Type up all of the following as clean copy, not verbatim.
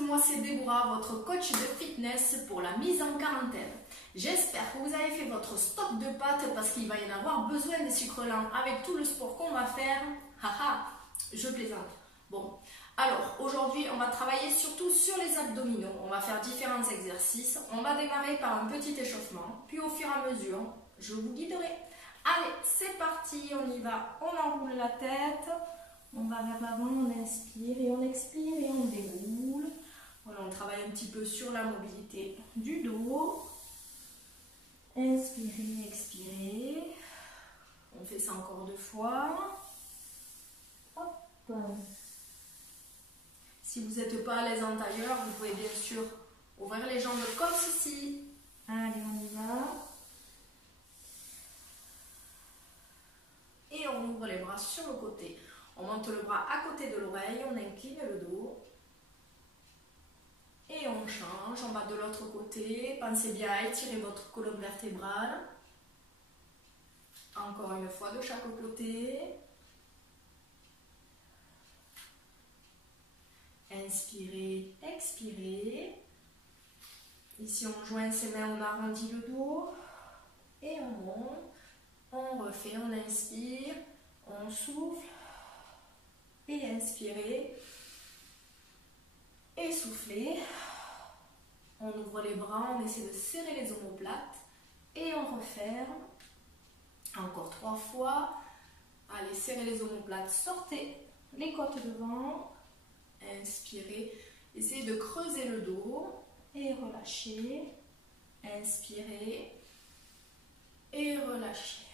moi c'est Déborah, votre coach de fitness pour la mise en quarantaine. J'espère que vous avez fait votre stock de pâtes parce qu'il va y en avoir besoin des sucres lents avec tout le sport qu'on va faire. Haha, je plaisante. Bon, alors aujourd'hui on va travailler surtout sur les abdominaux. On va faire différents exercices. On va démarrer par un petit échauffement, puis au fur et à mesure, je vous guiderai. Allez, c'est parti, on y va. On enroule la tête. On va vers l'avant, on inspire et on expire et on déroule. Voilà, on travaille un petit peu sur la mobilité du dos. Inspirez, expirez. On fait ça encore 2 fois. Hop. Si vous n'êtes pas à l'aise en tailleur, vous pouvez bien sûr ouvrir les jambes comme ceci. Allez, on y va. Et on ouvre les bras sur le côté. On monte le bras à côté de l'oreille, on incline le dos. Et on change, on va de l'autre côté. Pensez bien à étirer votre colonne vertébrale. Encore une fois de chaque côté. Inspirez, expirez. Ici on joint ses mains, on arrondit le dos. Et on monte. On refait, on inspire, on souffle. Et inspirez. Et soufflez. On ouvre les bras, on essaie de serrer les omoplates. Et on referme. Encore 3 fois. Allez, serrez les omoplates, sortez les côtes devant. Inspirez. Essayez de creuser le dos. Et relâchez. Inspirez. Et relâchez.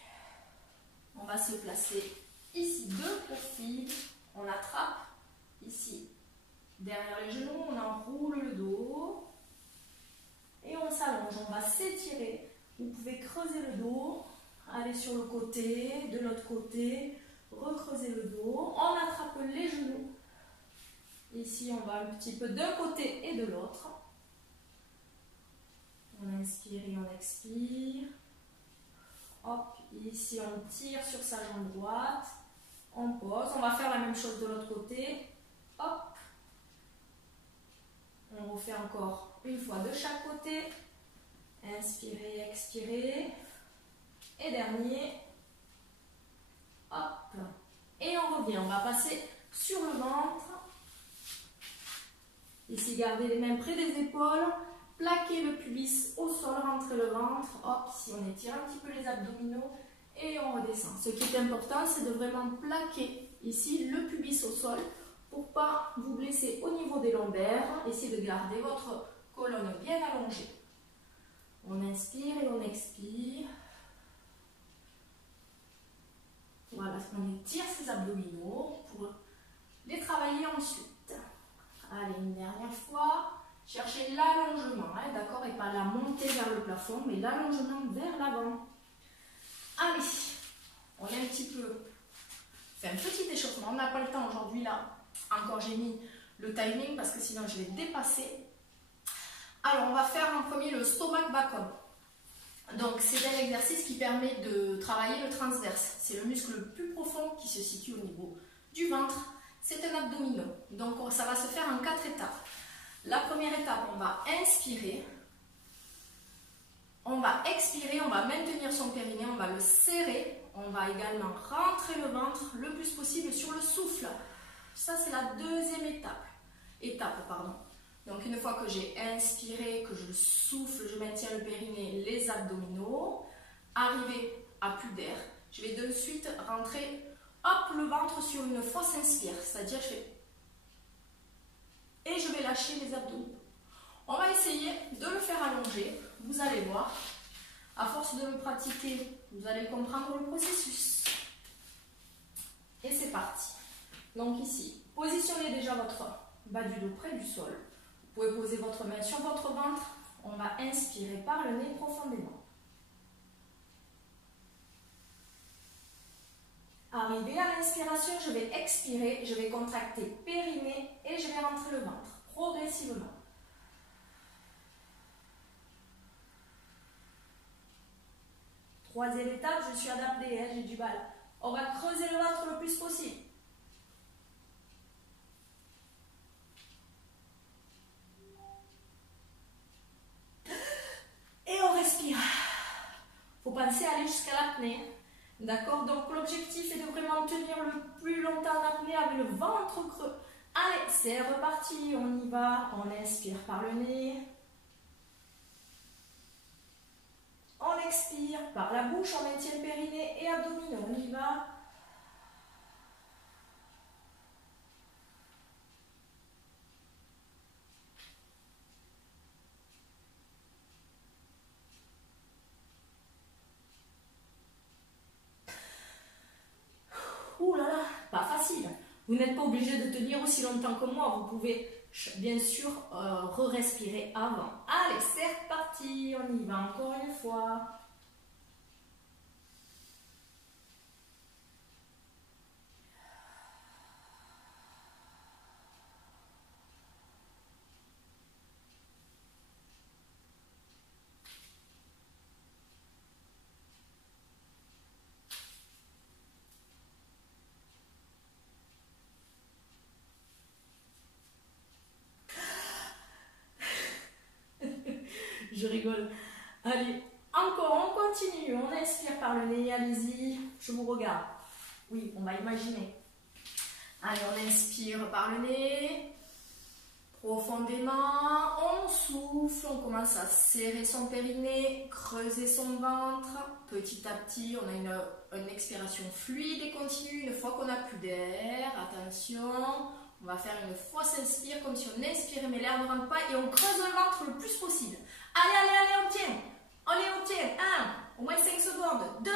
On va se placer ici de profil. On attrape ici derrière les genoux, on enroule le dos et on s'allonge. On va s'étirer. Vous pouvez creuser le dos, aller sur le côté, de l'autre côté, recreuser le dos. On attrape les genoux. Ici, on va un petit peu d'un côté et de l'autre. On inspire et on expire. Hop, ici, on tire sur sa jambe droite. On pose. On va faire la même chose de l'autre côté. Hop. On refait encore une fois de chaque côté. Inspirez, expirez. Et dernier. Hop. Et on revient. On va passer sur le ventre. Ici, gardez les mains près des épaules. Plaquez le pubis au sol, rentrez le ventre. Hop, ici, on étire un petit peu les abdominaux. Et on redescend. Ce qui est important, c'est de vraiment plaquer ici le pubis au sol pour ne pas vous blesser au niveau des lombaires. Essayez de garder votre colonne bien allongée. On inspire et on expire. Voilà, on étire ses abdominaux pour les travailler ensuite. Allez, une dernière fois. Cherchez l'allongement, hein, d'accord, et pas la montée vers le plafond, mais l'allongement vers l'avant. Allez, on a un petit peu fait un petit échauffement. On n'a pas le temps aujourd'hui là. Encore j'ai mis le timing parce que sinon je vais dépasser. Alors on va faire en premier le stomach back up. Donc c'est un exercice qui permet de travailler le transverse. C'est le muscle le plus profond qui se situe au niveau du ventre. C'est un abdominal. Donc ça va se faire en 4 étapes. La première étape, on va inspirer. On va expirer, on va maintenir son périnée, on va le serrer. On va également rentrer le ventre le plus possible sur le souffle. Ça, c'est la deuxième étape. Donc, une fois que j'ai inspiré, que je souffle, je maintiens le périnée, les abdominaux. Arrivé à plus d'air, je vais de suite rentrer, hop, le ventre sur une fausse inspire. C'est-à-dire, je fais... Et je vais lâcher les abdominaux. On va essayer de le faire allonger. Vous allez voir. À force de le pratiquer, vous allez comprendre le processus. Et c'est parti. Donc ici, positionnez déjà votre bas du dos près du sol. Vous pouvez poser votre main sur votre ventre. On va inspirer par le nez profondément. Arrivé à l'inspiration, je vais expirer, je vais contracter périnée et je vais rentrer le ventre progressivement. Troisième étape, je suis adaptée, hein, j'ai du mal. On va creuser le ventre le plus possible. pensez à aller jusqu'à l'apnée. D'accord? Donc l'objectif est de vraiment tenir le plus longtemps en apnée avec le ventre creux. Allez, c'est reparti, on y va. On inspire par le nez. On expire par la bouche, on maintient périnée et abdominaux. On y va. Ouh là là, pas facile. Vous n'êtes pas obligé de tenir aussi longtemps que moi. Vous pouvez bien sûr re-respirer avant. Allez, c'est reparti. On y va encore une fois. Je rigole. Allez, encore, on continue. On inspire par le nez, allez-y. Je vous regarde. Oui, on va imaginer. Allez, on inspire par le nez. Profondément. On souffle. On commence à serrer son périnée, creuser son ventre. Petit à petit, on a une expiration fluide et continue. Une fois qu'on n'a plus d'air, attention. On va faire une fausse inspire comme si on inspirait mais l'air ne rentre pas et on creuse le ventre le plus possible. Allez, allez, allez, on tient. Allez, on tient. 1, au moins 5 secondes. 2,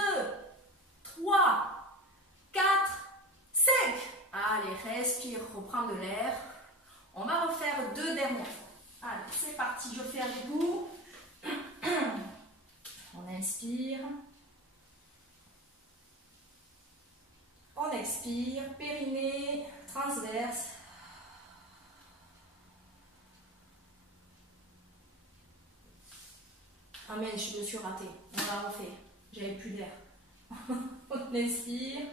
3, 4, 5. Allez, respire, reprends de l'air. On va refaire 2 dernières fois. Allez, c'est parti, je fais avec vous. On inspire. On expire, périnée, transverse. Ah mais je me suis ratée. On va refaire. J'avais plus d'air. On inspire.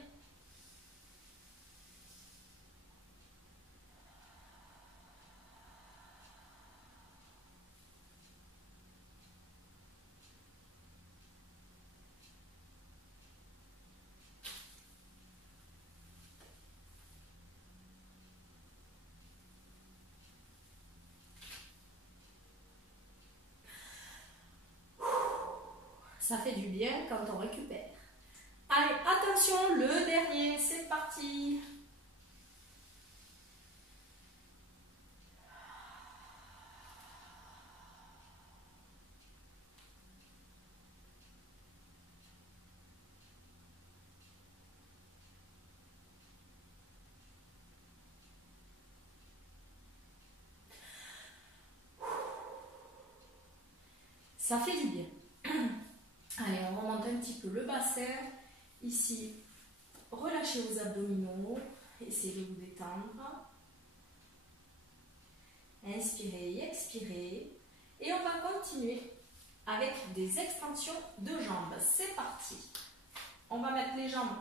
Ça fait du bien quand on récupère. Allez, attention, le dernier, c'est parti. Ça fait du bien. Allez, on remonte un petit peu le bassin. Ici, relâchez vos abdominaux. Essayez de vous détendre. Inspirez et expirez. Et on va continuer avec des extensions de jambes. C'est parti. On va mettre les jambes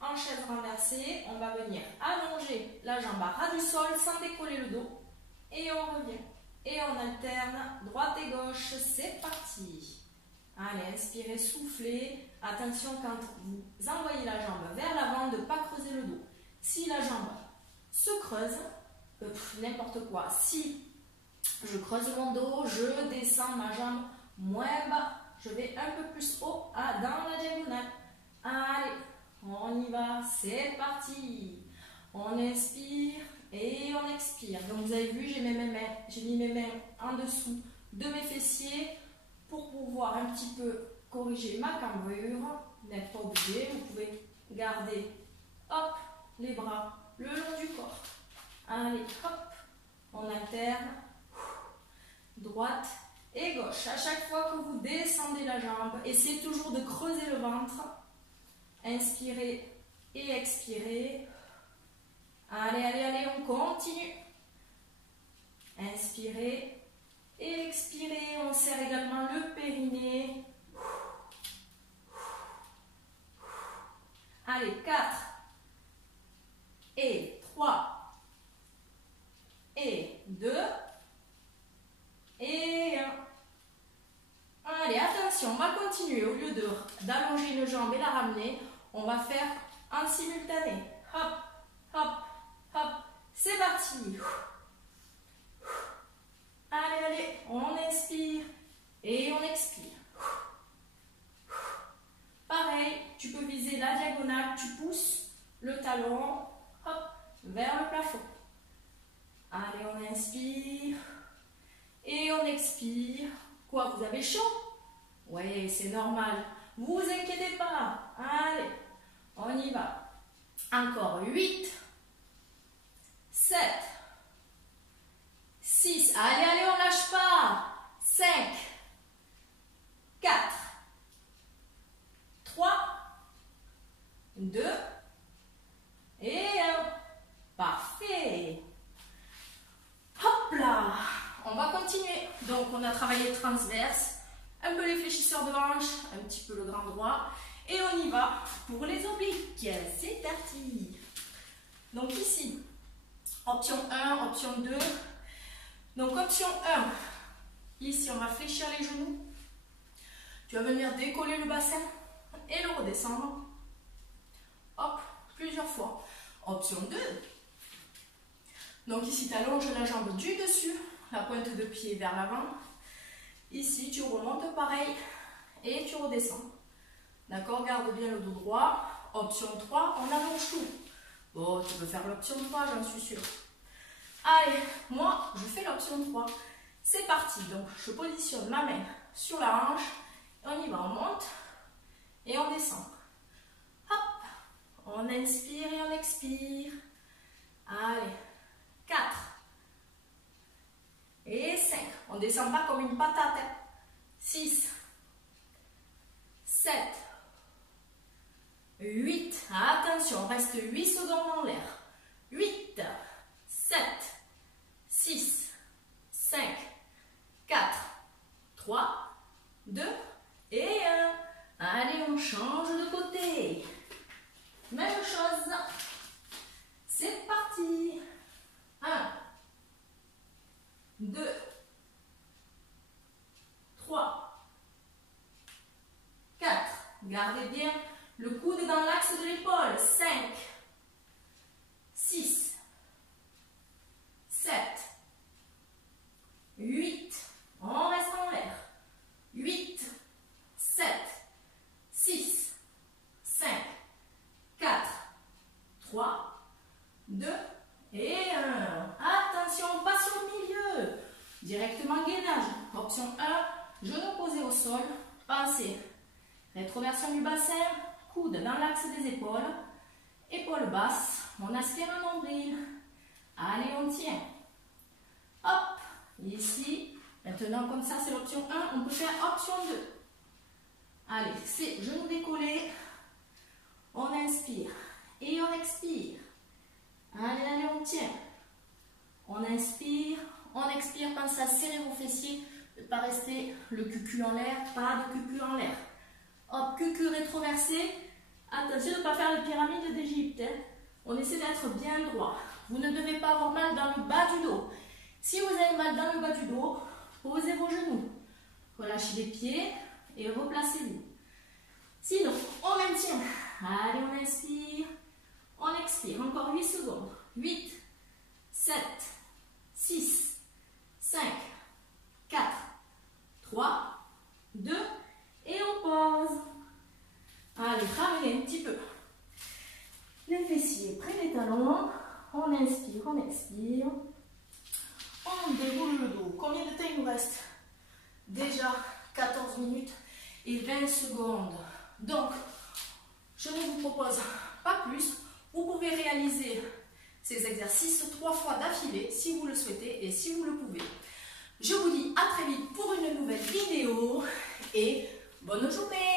en chaise renversée. On va venir allonger la jambe à ras du sol sans décoller le dos. Et on revient. Et on alterne droite et gauche. C'est parti. Allez, inspirez, soufflez. Attention quand vous envoyez la jambe vers l'avant de ne pas creuser le dos. Si la jambe se creuse, n'importe quoi. Si je creuse mon dos, je descends ma jambe moins bas. Je vais un peu plus haut dans la diagonale. Allez, on y va. C'est parti. On inspire et on expire. Donc vous avez vu, j'ai mis mes mains en dessous de mes fessiers pour pouvoir un petit peu corriger ma cambrure. Vous n'êtes pas obligé, vous pouvez garder hop, les bras le long du corps. Allez, hop, on alterne droite et gauche. À chaque fois que vous descendez la jambe, essayez toujours de creuser le ventre. Inspirez et expirez. Allez, allez, allez, on continue. Inspirez et expirez. On serre également le périnée. Allez, 4 et 3 et 2 et 1. Allez, attention, on va continuer. Au lieu de d'allonger une jambe et la ramener, on va faire en simultané. Hop, hop, hop. C'est parti. Allez, allez, on inspire et on expire. Pareil, tu peux viser la diagonale, tu pousses le talon, hop, vers le plafond. Allez, on inspire et on expire. Quoi, vous avez chaud? Oui, c'est normal. Vous inquiétez pas. Allez, on y va. Encore 8, 7, 6. Allez, allez, on lâche pas. 5, 4, 3, 2 et 1. Parfait. Hop là. On va continuer. Donc, on a travaillé transverse, un peu les fléchisseurs de hanche, un petit peu le grand droit. Et on y va pour les obliques. C'est parti. Donc ici, option 1, option 2. Donc option 1, ici on va fléchir les genoux. Tu vas venir décoller le bassin et le redescendre. Hop, plusieurs fois. Option 2. Donc ici tu allonges la jambe du dessus, la pointe de pied vers l'avant. Ici tu remontes pareil et tu redescends. D'accord, garde bien le dos droit. Option 3, on allonge tout. Bon, tu peux faire l'option 3, j'en suis sûre. Allez, moi, je fais l'option 3. C'est parti. Donc, je positionne ma main sur la hanche. On y va, on monte et on descend. Hop, on inspire et on expire. Allez, 4 et 5. On ne descend pas comme une patate. 6, 7, 8, attention, reste 8 secondes en l'air. 8, 7, 6, 5, 4, 3, 2 et 1. Allez, on change de côté. Même chose. C'est parti. 1, 2, 3, 4. Gardez bien le coude dans l'axe de l'épaule. 5, 6, 7, 8. On reste en l'air. 8, 7, 6, 5, 4, 3, 2 et 1. Attention, on passe au milieu. Directement gainage. Option 1, genou posé au sol. Passez. Rétroversion du bassin. Coude dans l'axe des épaules. Épaules basses. On aspire un nombril. Allez, on tient. Hop. Ici. Maintenant, comme ça, c'est l'option 1. On peut faire option 2. Allez, c'est genou décollé. On inspire. Et on expire. Allez, allez, on tient. On inspire. On expire. Pensez à serrer vos fessiers. Ne pas rester le cucu en l'air. Pas de cucu en l'air. Hop, cucu rétroversé. Attention de ne pas faire la pyramide d'Égypte. Hein. On essaie d'être bien droit. Vous ne devez pas avoir mal dans le bas du dos. Si vous avez mal dans le bas du dos, posez vos genoux. Relâchez les pieds et replacez-vous. Sinon, on maintient. Allez, on inspire. On expire. Encore 8 secondes. 8, 7, 6, 5, 4, 3, 2 et on pose. Allez, ramenez un petit peu les fessiers près des talons. On inspire, on expire. On déroule le dos. Combien de temps il nous reste? Déjà 14 minutes et 20 secondes. Donc, je ne vous propose pas plus. Vous pouvez réaliser ces exercices 3 fois d'affilée si vous le souhaitez et si vous le pouvez. Je vous dis à très vite pour une nouvelle vidéo et bonne journée!